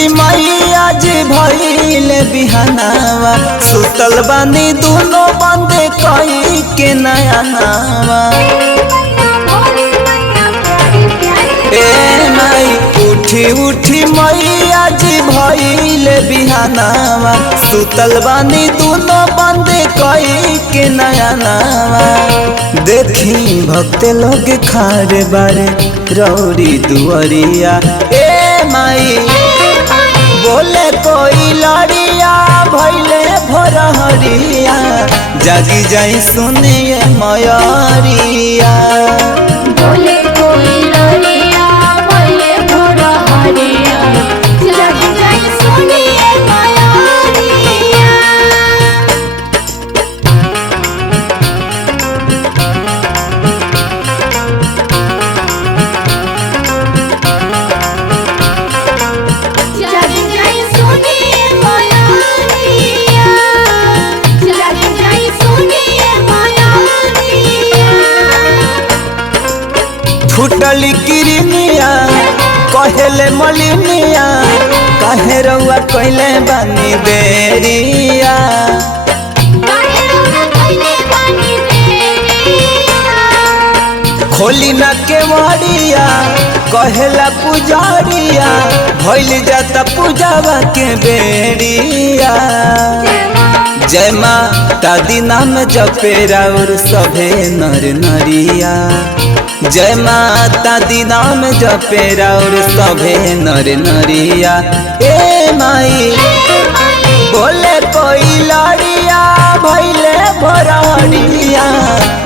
उठी मैया जी भइले बिहानावा सुतल बानी दोनों बंदे कई के नया नावा। ए माई उठी उठी मैया जी भइले बिहानावा सुतल बानी दोनों बंदे कई के नया नावा। देखी भक्त लोग खारे बारे रौरी दुआरिया। ए माई बोले कोई लड़िया भइले भोरहरिया जागी जाई सुनिए मयरिया। बोले कोई लड़िया भइले भोरहरिया जागी जाई सुनिए मयरिया। जागी जाई सुनिए मयरिया जागी जाई सुनिए मयरिया। फुटल किरनिया कहेले मलिनिया काहे रउआ कइले बानी देरिया। खोली ना केवड़िया कहेला पुजारिया भइल जाता पूजावा के बेड़िया। जय माता दी नाम जपे राउर सभे नर नरिया। जय माता दी नाम जपे राउर सभे नर नरिया। ए माई बोले कोई लड़िया भइले भोरहरिया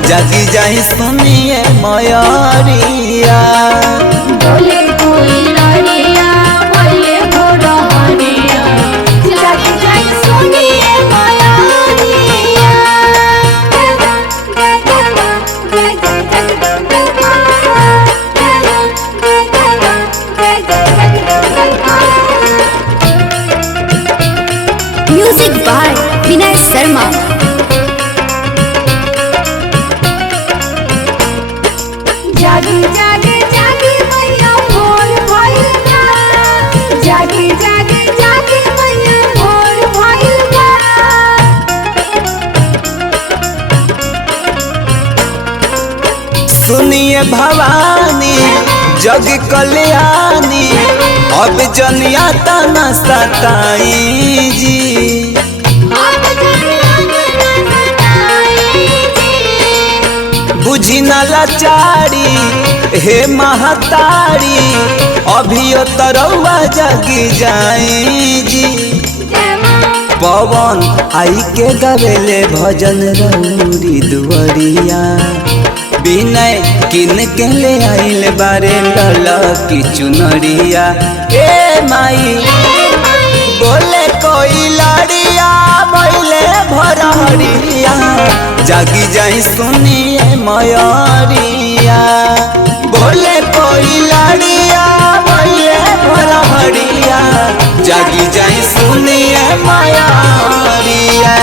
जागी जाई सुनिए मयरिया। बोले कोई लड़िया भइले भोरहरिया जागी जाई सुनिए मयरिया। Music by Vinay Sharma. जागी जागी जागी मैया भोर भइल बा। जागी जागी जागी मैया भोर भइल बा। सुनिए भवानी जग कल्याणी अब जनिया तना सताई जी। बुझी न लाचारी हे महतारी अभियो तरौआ जगी जाई जी। पवन आई के गवेले भजन रौरी दुआरिया। विनय किन के ले आइल बारे ललकी चुनरिया। ए माई बोले कोई लड़िया भइले भोरहरिया जागी जाई सुनिए मयरिया। बोले कोई लड़िया भइले भोरहरिया जागी जाई सुनिए मयरिया।